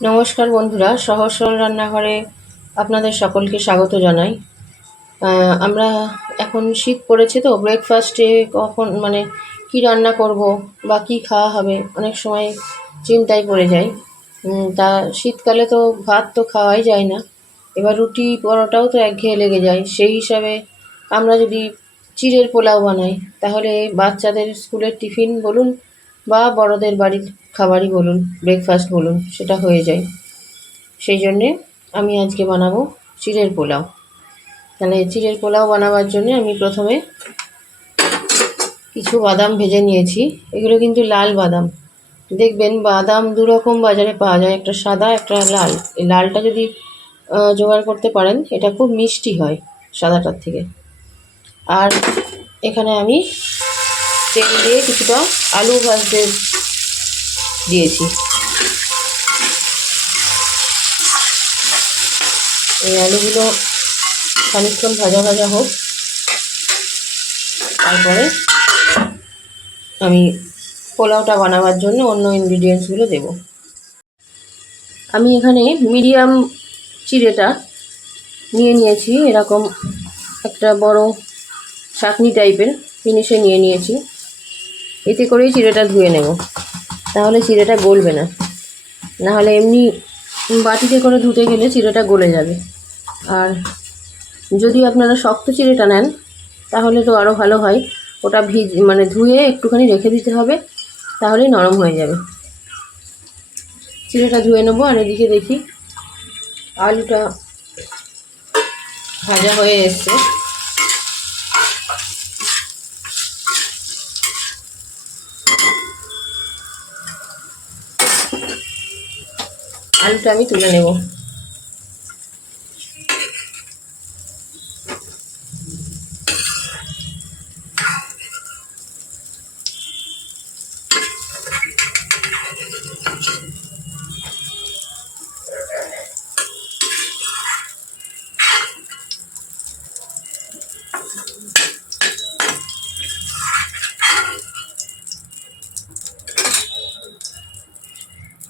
নমস্কার বন্ধুরা, সহজ সরল রান্নাঘরে আপনাদের সকলকে স্বাগত জানাই। আমরা এখন শীত পড়েছে তো ব্রেকফাস্টে কখন কি রান্না করব বা কি খাওয়া হবে অনেক সময় চিন্তায় পড়ে যাই। তা শীতকালে তো ভাত তো খাওয়াই যায় না, এবার রুটি পরোটাও তো একঘেয়ে লেগে যায়। সেই হিসাবে আমরা যদি চিড়ের পোলাও বানাই তাহলে বাচ্চাদের স্কুলের টিফিন বলুন বা বড়দের বাড়ির খাবারই বলুন, ব্রেকফাস্ট বলুন, সেটা হয়ে যায়। সেই জন্যে আমি আজকে বানাবো চিড়ের পোলাও। তাহলে চিড়ের পোলাও বানাবার জন্য আমি প্রথমে কিছু বাদাম ভেজে নিয়েছি। এগুলো কিন্তু লাল বাদাম। দেখবেন বাদাম দুরকম বাজারে পাওয়া যায়, একটা সাদা একটা লাল। এই লালটা যদি জোগাড় করতে পারেন এটা খুব মিষ্টি হয় সাদাটার থেকে। আর এখানে আমি তেল দিয়ে কিছুটা আলু ভাজতে দিয়েছি। এই আলুগুলো খানিকক্ষণ ভাজা ভাজা হোক, তারপরে আমি পোলাওটা বানাবার জন্য অন্য ইনগ্রিডিয়েন্টসগুলো দেব। আমি এখানে মিডিয়াম চিড়েটা নিয়ে নিয়েছি, এরকম একটা বড় ছাঁকনি টাইপের জিনিসে নিয়ে নিয়েছি। এতে করেই চিড়েটা ধুয়ে নেব, তাহলে চিড়েটা গলবে না। নাহলে এমনি বাটিতে করে ধুতে গেলে চিড়েটা গলে যাবে। আর যদি আপনারা শক্ত চিড়েটা নেন তাহলে তো আরও ভালো হয়। ওটা ধুয়ে একটুখানি রেখে দিতে হবে, তাহলেই নরম হয়ে যাবে। চিড়েটা ধুয়ে নেবো। আর এদিকে দেখি আলুটা ভাজা হয়ে এসছে। আলুটা আমি তুলে নেব।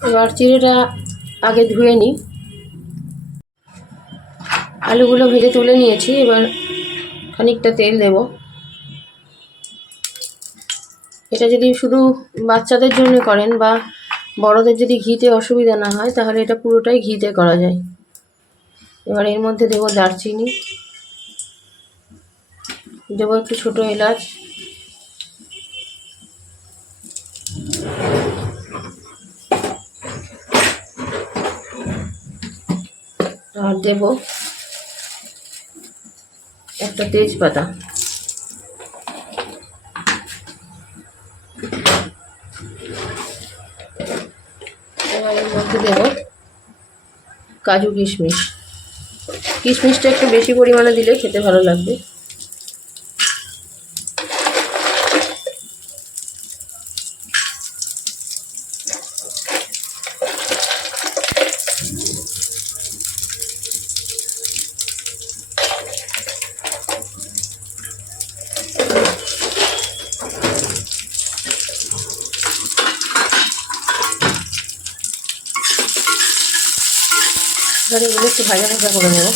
এবার চিড়েটা আগে ধুয়ে নিই। আলুগুলো ভেজে তুলে নিয়েছি, এবার খানিকটা তেল দেব। এটা যদি শুধু বাচ্চাদের জন্য করেন বা বড়দের যদি ঘিতে অসুবিধা না হয় তাহলে এটা পুরোটাই ঘিতে করা যায়। এবার এর মধ্যে দেব দারচিনি, দেবো একটু ছোটো এলাচ, আর দেব একটা তেজপাতা। এবার এর মধ্যে দেব কাজু কিশমিশ। কিশমিশটা একটু বেশি পরিমাণে দিলে খেতে ভালো লাগবে। এবার এগুলো একটু ভাজা ভাজা করে নেব।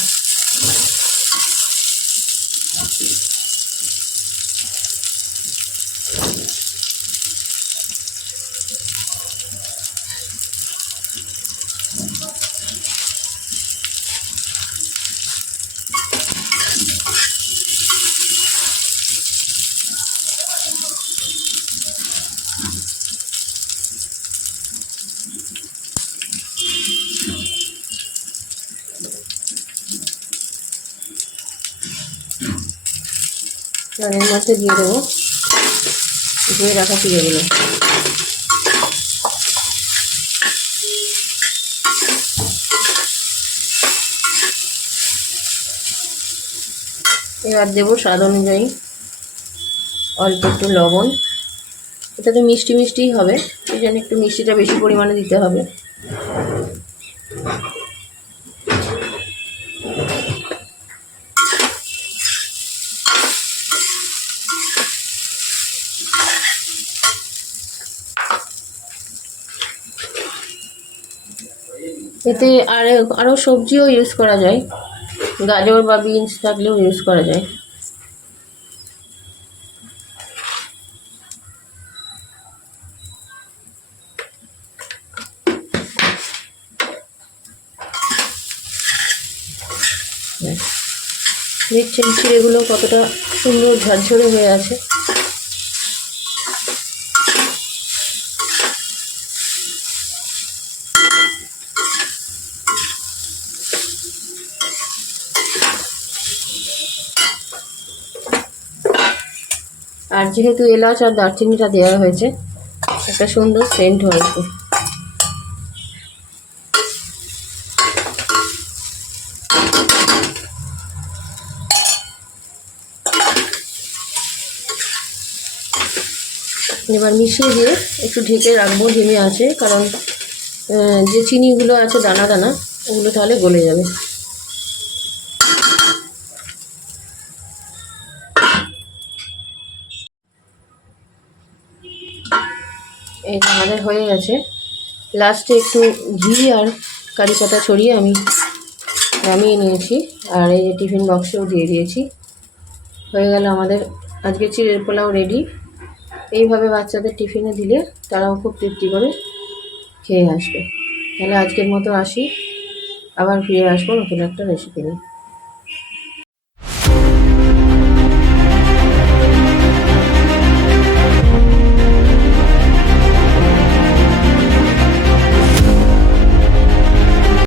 এবার এর মধ্যে দিয়ে দেবো ধুয়ে রাখা চিড়েগুলো। এবার দেবো স্বাদ অনুযায়ী অল্প একটু লবণ। এটা তো মিষ্টি মিষ্টিই হবে, সেই জন্য একটু মিষ্টিটা বেশি পরিমাণে দিতে হবে। এতে আরও সবজিও ইউজ করা যায়, গাজর বা বিনস থাকলেও ইউজ করা যায়। দেখছেন চিড়েগুলো কতটা সুন্দর ঝরঝরে হয়ে আছে। আর যেহেতু এলাচ আর দারচিনিটা দেওয়া হয়েছে, একটা সুন্দর সেন্ট হয়েছে। এবার মিশিয়ে দিয়ে একটু ঢেকে রাখবো ধিমে আছে, কারণ যে চিনিগুলো আছে দানা দানা, ওগুলো তাহলে গলে যাবে। এই আমাদের হয়ে গেছে। লাস্টে একটু ঘি আর কারি পাতা ছড়িয়ে আমি নামিয়ে নিয়েছি, আর এই যে টিফিন বক্সেও দিয়ে দিয়েছি। হয়ে গেল আমাদের আজকে চিড়ের পোলাও রেডি। এইভাবে বাচ্চাদের টিফিনে দিলে তারাও খুব তৃপ্তি করে খেয়ে আসবে। তাহলে আজকের মতো আসি, আবার ফিরে আসবো নতুন একটা রেসিপি নিয়ে।